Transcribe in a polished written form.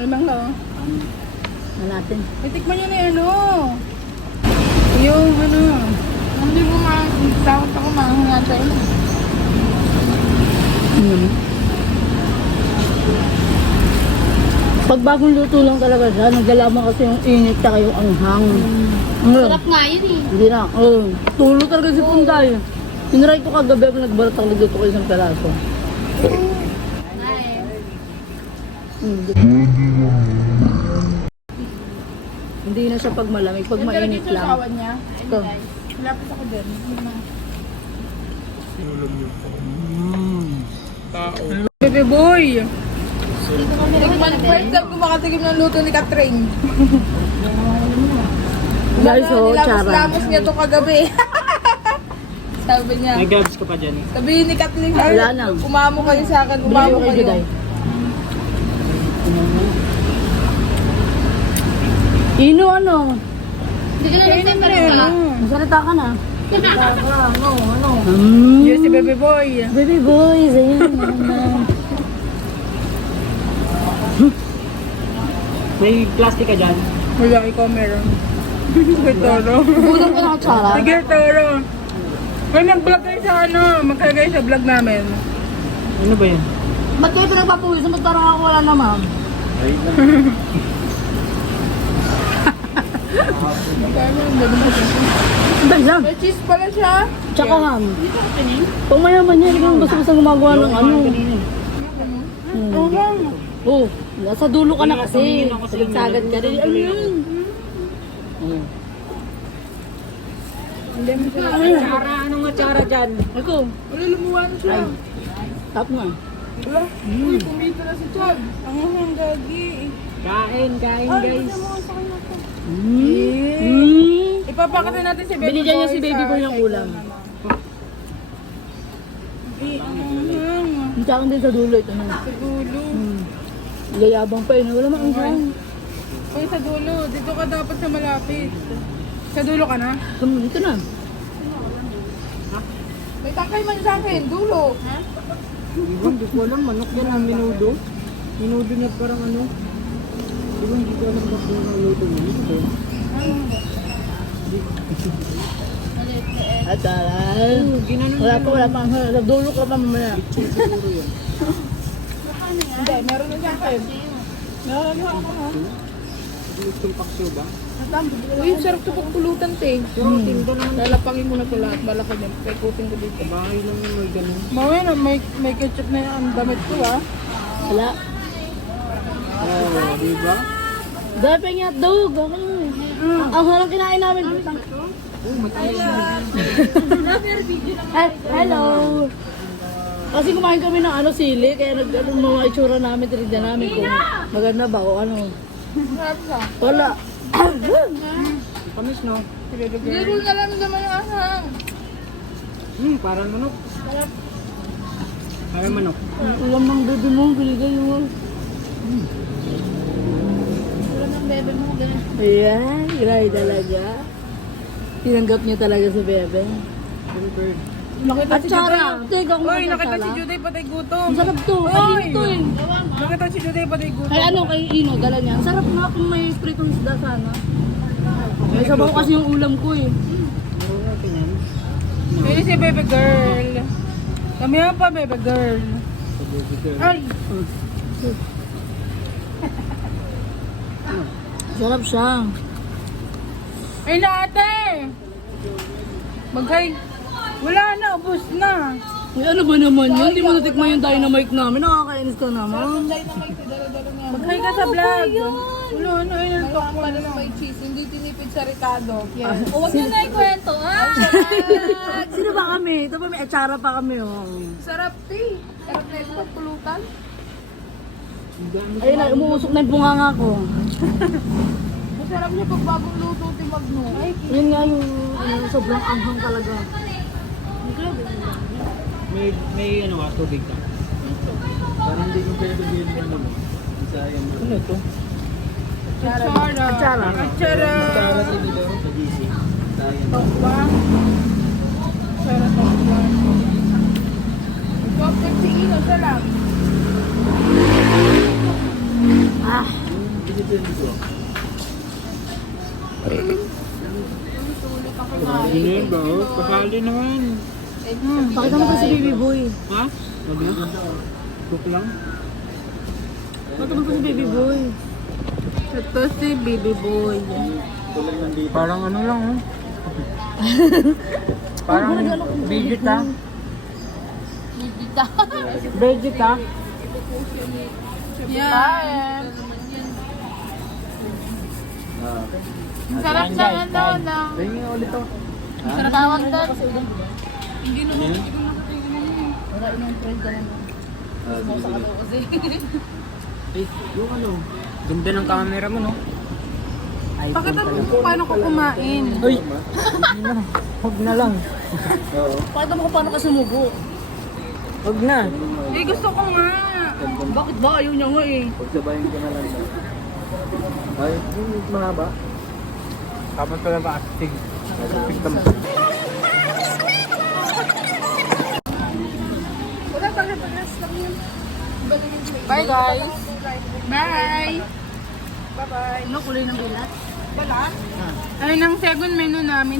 Limang lang. natin. Itikman nyo na yan, oh. Yung ano. Hindi mo takot ako maanghang natin. Pag bagong luto lang talaga siya, naglalaman kasi yung init tsaka yung anghang. Sarap nga yun eh. Hindi na. Tulo talaga si Punday. Tinry ko kagabi ako nagbalat ako nagluto ko isang peraso. Hindi na siya pag malamig, pag mainit lang. Sasawan niya. Ito. Lapit ako din. Tao. Bebe boy! Dito kami First time ko makatikim ng luto ni Catherine. Guys, oh, tsara. Lamos niya to kagabi. Sabi niya. May gabs ka pa dyan. Sabihin ni Kathleen, Wala na. umamo kayo sa akin, Bili umamo ko kay kayo. Juday. Ino ano? Hindi ka na nagseparate ka. Masalita ka na. Ano? Mm. Yes, si Bebe Boy. Baby boys, ayan. May plastic ka dyan. Wala, ikaw meron. Sige, Toro. Budang ko na katsara. Sige, Toro. May mag-vlog kayo sa ano, magkagay sa vlog namin. Ano ba yan? Ba't kayo pinagpapawisan? Ba't parang ako wala na, ma'am? Dahil lang. May cheese pala siya. Tsaka ham. Pag mayaman niya, hindi kang basta-basta gumagawa ng ano. Oh, nasa dulo ka na kasi. Sagad ka rin. Ano yun? Hindi mo siya. Tsara, anong tsara dyan? Ako, Wala, lumuwan siya. tap na. Wala. Uy, pumito na si Chad. Ang gagi. Kain guys. Ipapakatin natin si Baby Boy. Binigyan niya si Baby sa Boy ng ulam. Ang tsaka din sa dulo ito na. Sa dulo. Layabang pa yun. Wala maanghang. Uy, sa dulo. Dito ka dapat sa malapit. Sa dulo ka na? Ito na. May tangkay man sa akin. Dulo. Ha? Hindi ko alam, manok yan ang minudo. Minudo niya parang ano. Hindi ko alam kung ano luto mo. At taral. Wala pa. Sa dulo ka pa mamaya. Hindi, meron na sa akin. Meron na ako. Lutong pakso ba? Uy, sarap ito pagpulutan, te. Lalapangin mo na ito lahat. Balaka niya. Paikutin ko dito. Bahay lang yung may ganun. Mamaya na, may ketchup na ang damit ko, ha? Wala. Oo, di ba? Dapat nga dog. Ang harang kinain namin. Hello. Kasi kumain kami ng sili, kaya mga itsura namin, tinignan namin kung maganda ba o ano. Sarap siya. Wala. Kamis no? Lalo na lang naman yung ahang. Parang manok. Parang manok. Ulam ng baby mo, biligay yun. Ulam ng bebe mo, ganun. Ayan, gray talaga. Tinanggap niya talaga si Bebe. Nakita At si Chara, Juday. teka ako Uy, nakita si magkakala. Juday patay gutom. Ang sarap to, Uy! ay to eh. Nakita si Juday patay gutom. Kay ano, kay Ino, dala niya. Ang sarap nga kung may pritong isda sana. May sabaw kasi yung ulam ko eh. Pili si baby girl. Kami pa, baby girl. Ay! Sarap siya. Ay na ate! Maghay. Wala na, ubos na. Ay, ano ba naman yun? Hindi mo natikman yung dynamite namin. Nakakainis ka naman. Maghay ka sa vlog. Wala na, ayun ang talk pala ng may cheese. Hindi tinipid sa Ricardo. Huwag na na ikwento, ha? Sino ba kami? Ito pa may atsara pa kami oh. Sarap, ti. Sarap na ito, pulutan. Ayun na, umuusok na yung bunganga ko. Masarap niya pag bagong luto, ti Magno. Ay, Yun nga yung sobrang anghang talaga. May ano ba, tubig ka? Parang hindi ko pwede bilhin ng ano. Ano ito? Atsara. Atsara. Atsara. Para sa dito, sa GC. Sayang. Tokbang. Atsara, tokbang. Tokbang si Ino, sarap. Ah, Hindi ba? Kasali naman. Pakita mo kasi baby boy. Ha? Sabi na? Cook lang? Pakita mo kasi baby boy. Ito si baby boy. Parang ano lang oh. Parang Vegeta. Vegeta. Yan. Ang sarap na ano lang. Tingin ulit to. Sarap tawag doon. Wala inong friend ka lang. Yung ano? Ganda ng camera mo no? Pakita mo kung paano ko kumain. Uy! Hindi na. Huwag na lang. Pakita mo kung paano ka sumubo. Huwag na. Eh, gusto ko nga. Bakit ba? Ayaw niya nga eh. Pagsabayin ko na lang. Ay, yung mahaba. Tapos pala ba astig? Astig naman. Bye, guys. Bye. Ano kulay ng bilat? Ayun ang second menu namin.